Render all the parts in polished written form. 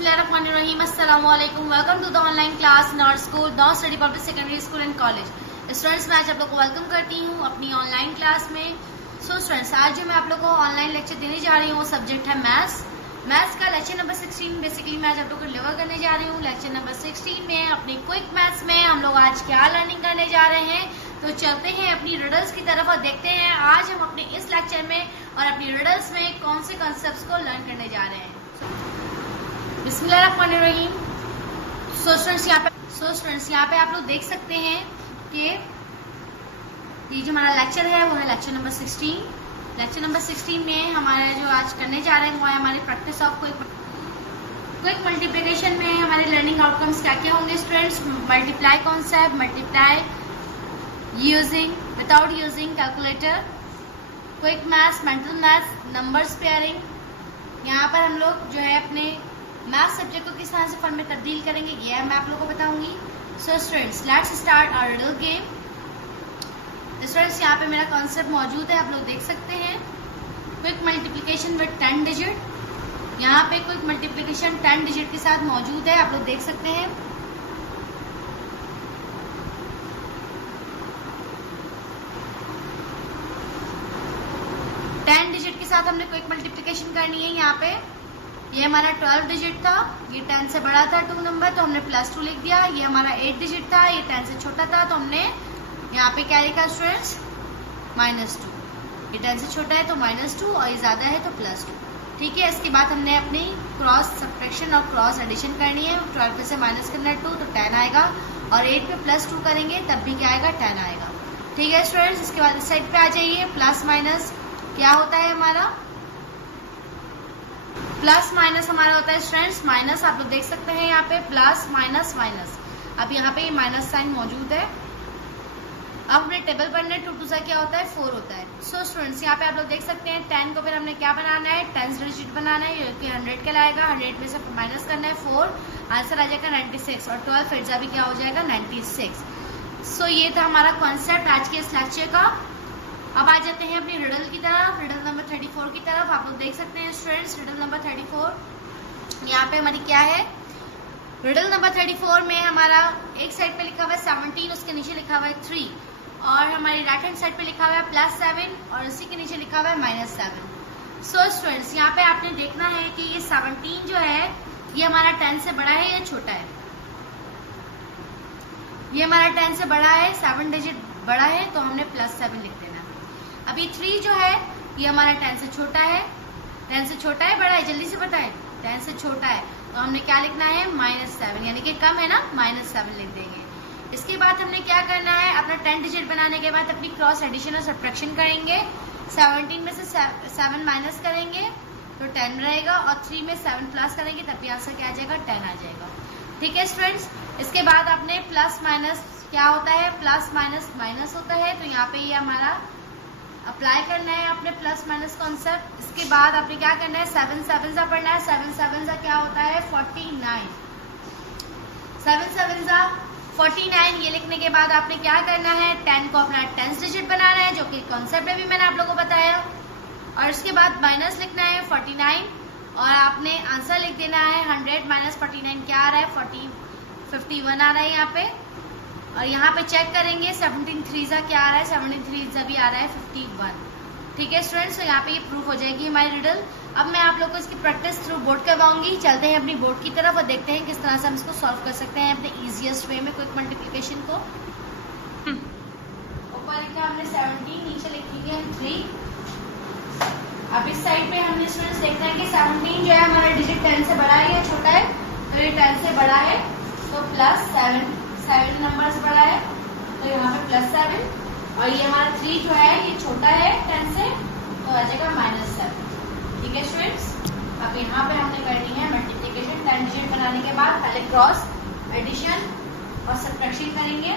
बिस्मिल्लाहिर्रहमानिर्रहीम। अस्सलाम वालेकुम। Welcome to the online class in our school north study public secondary school and college. Students, मैं आज आप लोग को वेलकम करती हूँ अपनी ऑनलाइन क्लास में। स्टूडेंट्स, आज जो मैं आप लोग को ऑनलाइन लेक्चर देने जा रही हूँ वो सब्जेक्ट है मैथ्स। मैथ्स का लेक्चर नंबर 16 बेसिकली मैं आज आप लोग को डिलीवर करने जा रही हूँ। लेक्चर नंबर 16 में अपनी क्विक मैथ्स में हम लोग आज क्या लर्निंग करने जा रहे हैं, तो चलते हैं अपनी रिडल्स की तरफ और देखते हैं आज हम अपने इस लेक्चर में और अपनी रिडल्स में कौन से कॉन्सेप्ट्स को लर्न करने जा रहे हैं। बिस्मिल्लाहिर्रहमानिर्रहीम। स्टूडेंट्स, यहाँ पे आप लोग देख सकते हैं कि ये जो हमारा लेक्चर है वो है लेक्चर नंबर 16। लेक्चर नंबर 16 में हमारा जो आज करने जा रहे हैं वो है हमारी प्रैक्टिस ऑफ क्विक मल्टीप्लिकेशन में हमारे लर्निंग आउटकम्स क्या क्या होंगे students. Multiply concept, multiply using without using calculator, quick maths, mental maths, numbers pairing. यहाँ पर हम लोग जो है अपने मैथ सब्जेक्ट को किस तरह से फॉर्म में तब्दील करेंगे ये मैं आप लोगों को बताऊंगी। So students, let's start our riddle game. Students, यहाँ पे मेरा कॉन्सेप्ट मौजूद है, आप लोग देख सकते हैं। Quick multiplication with 10 digit. यहाँ पे क्विक मल्टीप्लिकेशन 10 डिजिट के साथ मौजूद है, आप लोग देख सकते हैं। साथ हमने क्विक मल्टीप्लिकेशन करनी है। यहाँ पे ये हमारा 12 डिजिट था, ये 10 से बड़ा था 2 नंबर, तो हमने +2 लिख दिया। ये हमारा 8 डिजिट था, ये 10 से छोटा था, तो हमने यहाँ पे क्या लिखा स्टूडेंट्स, -2। ये 10 से छोटा है तो -2 और ये ज्यादा है तो +2। ठीक है, इसके बाद हमने अपनी क्रॉस सब्ट्रैक्शन और क्रॉस एडिशन करनी है। 12 पे से माइनस करना 2 तो 10 आएगा, और 8 पे +2 करेंगे तब भी क्या आएगा, 10 आएगा। ठीक है स्टूडेंट्स, इसके बाद इस साइड पे आ जाइए। प्लस माइनस क्या होता है हमारा, प्लस माइनस हमारा होता है स्टूडेंट्स माइनस। आप लोग देख सकते हैं यहाँ पे प्लस माइनस माइनस, अब यहाँ पे ये माइनस साइन मौजूद है। अब हमने टेबल पढ़ने 2 2 क्या होता है, 4 होता है। सो स्टूडेंट्स, यहाँ पे आप लोग देख सकते हैं 10 को फिर हमने क्या बनाना है, 10 डिजिट बनाना है, ये कि 100 के लाएगा। 100 में से माइनस करना है 4, आंसर आ जाएगा 96, और 12 फिर जा भी क्या हो जाएगा, 96। सो ये था हमारा कॉन्सेप्ट आज के इस लेक्चर का। अब आ जाते हैं अपनी रिडल की तरफ, रिडल नंबर 34 की तरफ। आप लोग देख सकते हैं स्टूडेंट्स, रिडल नंबर 34 यहाँ पे हमारी क्या है। रिडल नंबर 34 में हमारा एक साइड पे लिखा हुआ है 17, उसके नीचे लिखा हुआ है 3, और हमारी राइट हैंड साइड पे लिखा हुआ है +7, और इसी के नीचे लिखा हुआ है -7। सो स्टूडेंट्स, यहाँ पे आपने देखना है कि ये 17 जो है ये हमारा 10 से बड़ा है या छोटा है। ये हमारा 10 से बड़ा है, 7 डिजिट बड़ा है, तो हमने +7 लिख देना। अभी 3 जो है ये हमारा 10 से छोटा है। 10 से छोटा है, बड़ा है, जल्दी से बताएं। 10 से छोटा है तो हमने क्या लिखना है, -7, यानी कि कम है ना, -7 लिख देंगे। इसके बाद हमने क्या करना है, अपना 10 डिजिट बनाने के बाद अपनी क्रॉस एडिशन और सब्ट्रैक्शन करेंगे। 17 में से 7 माइनस करेंगे तो 10 रहेगा, और 3 में 7 प्लस करेंगे तब भी आंसर क्या आ जाएगा, 10 आ जाएगा। ठीक है स्टूडेंट्स, इसके बाद आपने प्लस माइनस क्या होता है, प्लस माइनस माइनस होता है, तो यहाँ पे ये हमारा अप्लाई करना है अपने प्लस माइनस कॉन्सेप्ट। इसके बाद आपने क्या करना है, 7 7 सा पढ़ना है। 7 7 सा क्या होता है, 49। 7 7 सा 49, ये लिखने के बाद आपने क्या करना है, 10 को अपना 10 डिजिट बनाना है, जो कि कॉन्सेप्ट है भी मैंने आप लोगों को बताया। और इसके बाद माइनस लिखना है 49, और आपने आंसर लिख देना है 100 माइनस 49 क्या आ रहा है, 51 आ रहा है यहाँ पे। और यहाँ पे चेक करेंगे 17 3 सा क्या आ रहा है, 17 3 सा भी आ रहा है 51। ठीक है स्टूडेंट्स, तो यहाँ पे ये प्रूफ हो जाएगी हमारी रिडल। अब मैं आप लोग को इसकी प्रैक्टिस थ्रू बोर्ड करवाऊंगी। चलते हैं अपनी बोर्ड की तरफ और देखते हैं किस तरह से हम इसको सॉल्व कर सकते हैं अपने ईजिएस्ट वे में क्विक मल्टीप्लिकेशन को। ऊपर लिखा हमने 17, नीचे लिखेंगे हम 3। अब इस साइड पे हमने स्टूडेंट्स देखना है कि 17 जो है हमारा डिजिट 10 से बड़ा है या छोटा है, तो ये 10 से बड़ा है तो +7 नंबर से बड़ा है, तो यहाँ पे +7, और ये हमारा 3 जो है ये छोटा है 10 से, तो आ जाएगा -7। ठीक है स्टूडेंट्स, अब यहाँ पे हमने करनी है मल्टीप्लिकेशन 10 डिजिट बनाने के बाद पहले क्रॉस एडिशन और सब्ट्रैक्शन करेंगे।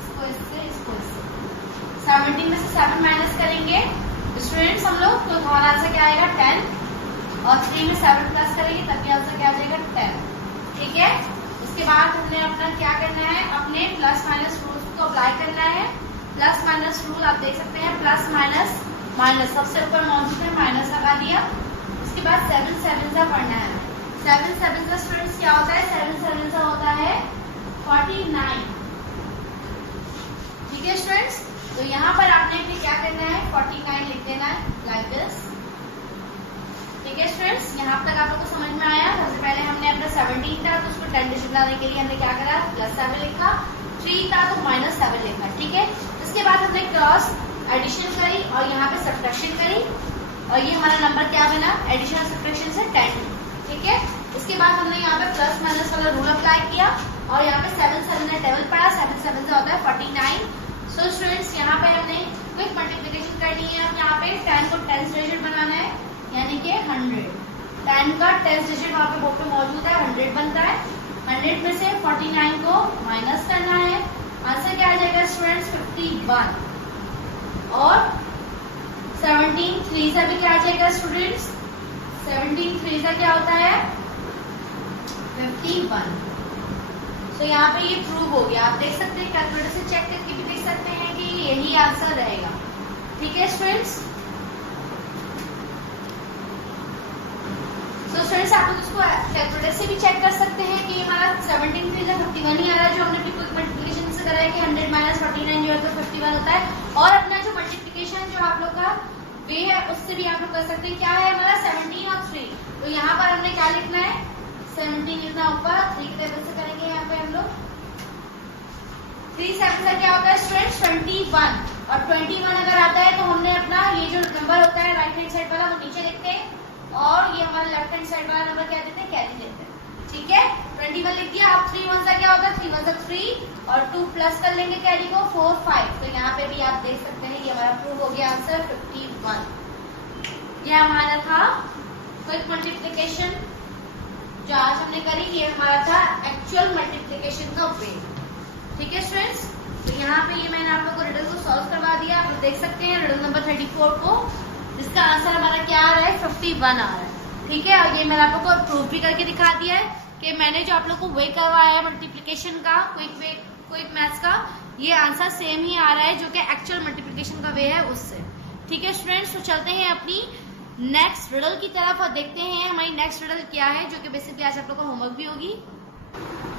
इसको इससे, इसको इससे। 17 में से 7 माइनस करेंगे स्टूडेंट्स हम लोग, तो हमारा आंसर क्या आएगा, 10, और 3 में 7 प्लस करेंगे तब भी आंसर क्या आ जाएगा, 10। ठीक है, उसके बाद हमने अपना क्या करना है, अपने प्लस माइनस रूल को अप्लाई करना है। प्लस माइनस रूल आप देख सकते हैं, प्लस माइनस माइनस सबसे ऊपर मौजूद है, माइनस लगा दिया। उसके बाद 7 7 सा पढ़ना है। 7 7 का स्टूडेंट्स क्या होता है? 7 7 का होता है 49। ठीक है स्टूडेंट्स, तो यहाँ पर आपने भी क्या करना है? 49 लिख देना है लाइक दिस। ठीक है स्टूडेंट्स, यहाँ तक आप लोग को समझ में आया? सबसे पहले हमने अपना 17 था तो उसको 10 डिजिट लाने के लिए हमने क्या करा? +7 लिखा। 3 था तो -7 लिखा। ठीक है, इसके बाद हमने क्रॉस एडिशन करी और यहाँ पे सब्ट्रैक्शन करी और ये हमारा नंबर क्या बना? एडिशन और सब्ट्रैक्शन से 10। ठीक है, इसके बाद हमने यहाँ पे प्लस माइनस वाला रूल अप्लाई किया और यहाँ पे 7 7 ने टेबल पढ़ा। 7 7 से होता है 49। सो स्टूडेंट्स, यहाँ पे हमने क्विक मल्टीप्लिकेशन करनी है। अब यहाँ पे 10 को 10 डिजिट बनाना है, यानी कि 100। 10 का 10 डिजिट वहाँ पे बोर्ड पे मौजूद है, 100 बनता है। 100 में से 49 को माइनस करना है। आंसर क्या आ जाएगा स्टूडेंट्स? 51। और 17 3 से भी क्या आ जाएगा स्टूडेंट्स? 17 3 से क्या होता है? 51। तो यहाँ पे ये प्रूव हो गया। आप देख सकते हैं, कैलकुलेटर से चेक करके भी देख सकते हैं कि यही आंसर रहेगा। ठीक है स्टूडेंट्स, तो स्टूडेंट्स आप लोग इसको कैलकुलेटर से भी चेक कर सकते हैं कि हमारा 17 3 से 51 ही आ रहा है, जो हमने क्विक मल्टीप्लिकेशन से करा है कि 100 - 49 जो है तो 51 होता है। और अपना जो मल्टीप्लिकेशन जो आप लोग का वे है उससे भी आप लोग कर सकते हैं। क्या है हमारा? 17 और 3। तो यहाँ पर हमने क्या लिखना है? 17 लिखना ऊपर, 3 के टेबल से करेंगे यहाँ पे हम लोग। 3 7 का क्या होता है स्टूडेंट्स? 21। और 21 अगर आता है तो हमने अपना ये जो नंबर होता है राइट हैंड साइड वाला वो नीचे लिखते हैं और ये हमारा लेफ्ट हैंड साइड वाला नंबर क्या देते हैं? कैरी लेते हैं। ठीक है, 21 लिख दिया। अब 3 1 क्या होता है? 3 1 3 और 2 प्लस कर लेंगे कैरी को, 4 5। तो यहाँ पे भी आप देख सकते हैं ये हमारा प्रूव हो गया आंसर 51। ये हमारा था क्विक मल्टीप्लिकेशन जो आज हमने करी। ये हमारा था एक्चुअल मल्टीप्लिकेशन का वे। ठीक है स्टूडेंट्स, तो यहाँ पे ये मैंने आप लोग को रिडल को सॉल्व करवा दिया। आप देख सकते हैं रिडल नंबर 34 को, जिसका आंसर हमारा क्या आ रहा है? 51 आ रहा है। ठीक है, और ये मैंने आप लोग को प्रूव भी करके दिखा दिया है कि मैंने जो आप लोग को वे करवाया है मल्टीप्लिकेशन का, क्विक मैथ्स का, ये आंसर सेम ही आ रहा है जो कि एक्चुअल मल्टीप्लिकेशन का वे है उससे। ठीक है स्टूडेंट्स, तो चलते हैं अपनी नेक्स्ट रिडल की तरफ और देखते हैं हमारी नेक्स्ट रिडल क्या है, जो कि बेसिकली आज आप लोग का होमवर्क भी होगी।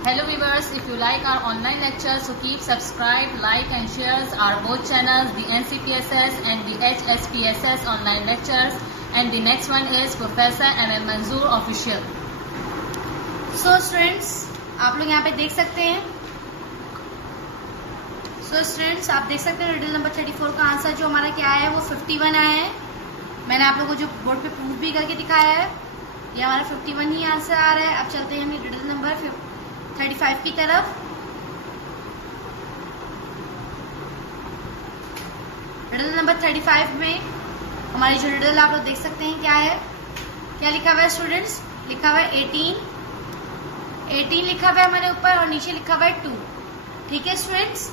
Hello viewers, if you like our online lectures, so keep subscribe, like and shares our both channels, the NCPSS and the HSPSS online lectures, and the next one is Professor MM Manzoor official. So students, आप लोग यहाँ पे देख सकते हैं। So students, आप देख सकते हैं रिडल नंबर 34 का आंसर जो हमारा क्या है वो 51 आया है। मैंने आप लोगों को जो बोर्ड पे प्रूफ भी करके दिखाया है, ये हमारा 51 ही आंसर आ रहा है। अब चलते हैं हम रिडल नंबर 35 की तरफ। रिडल नंबर 35 में हमारी जो रिडल आप लोग देख सकते हैं क्या है, क्या लिखा हुआ है स्टूडेंट्स? लिखा हुआ है 18 लिखा हुआ है हमारे ऊपर और नीचे लिखा हुआ है 2। ठीक है स्टूडेंट्स,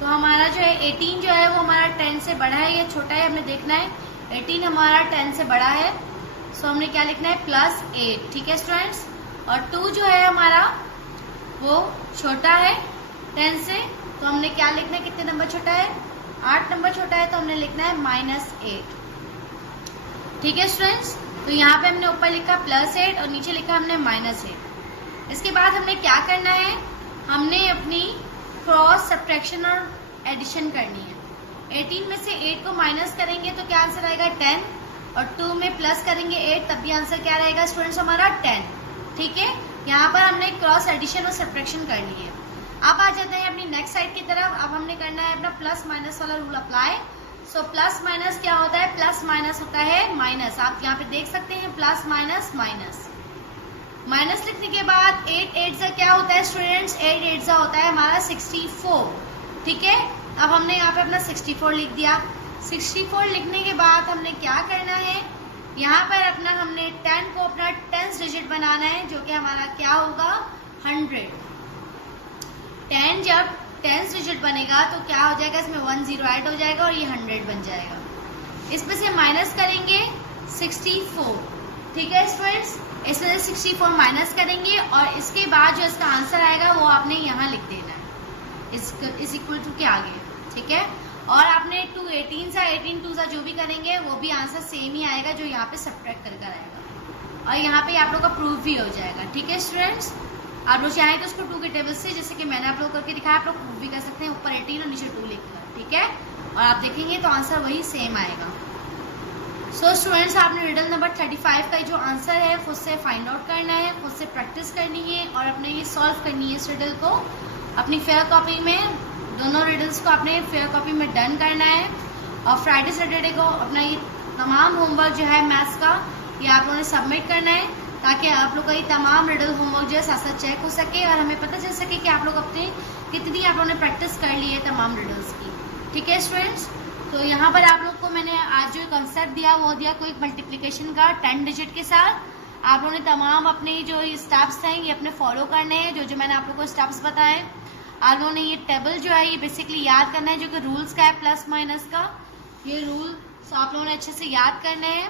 तो हमारा जो है 18 जो है वो हमारा 10 से बड़ा है या छोटा है, हमें देखना है। 18 हमारा 10 से बड़ा है, सो हमने क्या लिखना है? +8। ठीक है स्टूडेंट्स, और 2 जो है हमारा वो छोटा है 10 से, तो हमने क्या लिखना है? कितने नंबर छोटा है? 8 नंबर छोटा है, तो हमने लिखना है -8। ठीक है स्टूडेंट्स, तो यहाँ पे हमने ऊपर लिखा +8 और नीचे लिखा हमने -8। इसके बाद हमने क्या करना है? हमने अपनी क्रॉस सब्ट्रैक्शन और एडिशन करनी है। 18 में से 8 को माइनस करेंगे तो क्या आंसर आएगा? 10, और 2 में प्लस करेंगे 8, तब भी आंसर क्या रहेगा स्टूडेंट्स? हमारा 10। ठीक है, यहाँ पर हमने क्रॉस एडिशन और सब्ट्रैक्शन करनी है। अब आ जाते हैं अपनी नेक्स्ट साइड की तरफ। अब हमने करना है अपना प्लस माइनस वाला rule apply. So plus minus क्या होता है? प्लस माइनस होता है माइनस। आप यहाँ पे देख सकते हैं प्लस माइनस माइनस। माइनस लिखने के बाद 8 8 से क्या होता है स्टूडेंट्स? 8 8 से होता है हमारा 64। ठीक है, अब हमने यहाँ पे अपना 64 लिख दिया। 64 लिखने के बाद हमने क्या करना है? यहाँ पर अपना हमने 10 को अपना 10th डिजिट बनाना है, जो कि हमारा क्या होगा? 100। 10 जब 10th डिजिट बनेगा तो क्या हो जाएगा? इसमें 1 0 ऐड हो जाएगा और ये 100 बन जाएगा। इसमें से माइनस करेंगे 64। ठीक है स्टूडेंट्स, इसमें से 64 माइनस करेंगे और इसके बाद जो इसका आंसर आएगा वो आपने यहाँ लिख देना है इस इक्वल टू के आगे। ठीक है, और आपने 2 18 सा 18 2 सा जो भी करेंगे वो भी आंसर सेम ही आएगा जो यहाँ पे सब्ट्रैक्ट कर आएगा। और यहाँ पे आप लोग का प्रूफ भी हो जाएगा। ठीक है स्टूडेंट्स, आप लोग चाहें तो उसको 2 के टेबल से, जैसे कि मैंने आप लोग करके दिखाया, आप लोग प्रूफ भी कर सकते हैं, ऊपर 18 और नीचे 2 लिखकर। ठीक है, और आप देखेंगे तो आंसर वही सेम आएगा। सो स्टूडेंट्स, आपने रिडल नंबर 35 का जो आंसर है खुद से फाइंड आउट करना है, खुद से प्रैक्टिस करनी है और अपने ये सॉल्व करनी है। इस रिडल को अपनी फेयर कॉपी में, दोनों रिडल्स को अपने फेयर कॉपी में डन करना है। और फ्राइडे सैटरडे को अपना ये तमाम होमवर्क जो है मैथ्स का, ये आप लोगों ने सबमिट करना है, ताकि आप लोग का ये तमाम रिडल होमवर्क जो है साथ साथ चेक हो सके और हमें पता चल सके कि आप लोग अपने कितनी आप लोगों ने प्रैक्टिस कर ली है तमाम रिडल्स की। ठीक है स्टूडेंट्स, तो यहाँ पर आप लोग को मैंने आज जो कंसेप्ट दिया वो दिया क्विक मल्टीप्लिकेशन का 10 डिजिट के साथ। आप लोगों ने तमाम अपने जो स्टेप्स हैं ये अपने फॉलो करने हैं, जो मैंने आप लोग को स्टेप्स बताए। आप लोगों ने ये टेबल जो है ये बेसिकली याद करना है, जो कि रूल्स का है, प्लस माइनस का। ये रूल्स आप लोगों ने अच्छे से याद करने हैं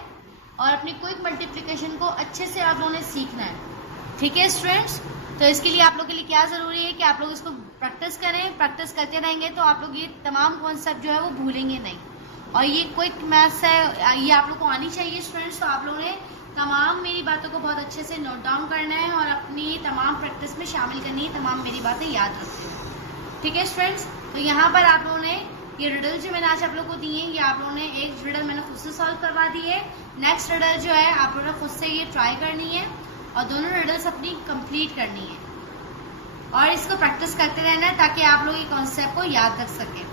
और अपनी क्विक मल्टीप्लिकेशन को अच्छे से आप लोगों ने सीखना है। ठीक है स्टूडेंट्स, तो इसके लिए आप लोग के लिए क्या ज़रूरी है कि आप लोग इसको प्रैक्टिस करें। प्रैक्टिस करते रहेंगे तो आप लोग ये तमाम कॉन्सेप्ट जो है वो भूलेंगे नहीं। और ये क्विक मैथ्स है, ये आप लोग को आनी चाहिए स्टूडेंट्स। तो आप लोगों ने तमाम मेरी बातों को बहुत अच्छे से नोट डाउन करना है और अपनी तमाम प्रैक्टिस में शामिल करनी है, तमाम मेरी बातें याद रखते हैं। ठीक है स्टूडेंट्स, तो यहाँ पर आप लोगों ने ये रिडल जो मैंने आज आप लोगों को दी है, ये आप लोगों ने एक रिडल मैंने खुद से सॉल्व करवा दी है। नेक्स्ट रिडल जो है आप लोगों ने खुद से ये ट्राई करनी है और दोनों रिडल्स अपनी कंप्लीट करनी है और इसको प्रैक्टिस करते रहना है, ताकि आप लोग ये कॉन्सेप्ट को याद रख सकें।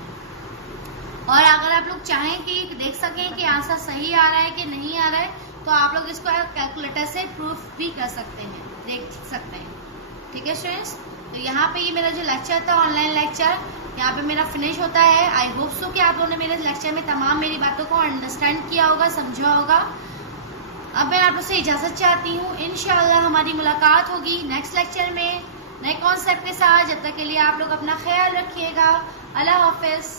और अगर आप लोग चाहें कि देख सकें कि आंसर सही आ रहा है कि नहीं आ रहा है, तो आप लोग इसको कैलकुलेटर से प्रूफ भी कर सकते हैं, देख सकते हैं। ठीक है स्टूडेंट्स, तो यहाँ पे ये मेरा जो लेक्चर था, ऑनलाइन लेक्चर, यहाँ पे मेरा फिनिश होता है। आई होप सो कि आप लोगों ने मेरे लेक्चर में तमाम मेरी बातों को अंडरस्टैंड किया होगा, समझा होगा। अब मैं आप लोग से इजाज़त चाहती हूँ। इंशाअल्लाह हमारी मुलाकात होगी नेक्स्ट लेक्चर में नए कॉन्सेप्ट के साथ। जब तक के लिए आप लोग अपना ख्याल रखिएगा। अल्लाह हाफिज़।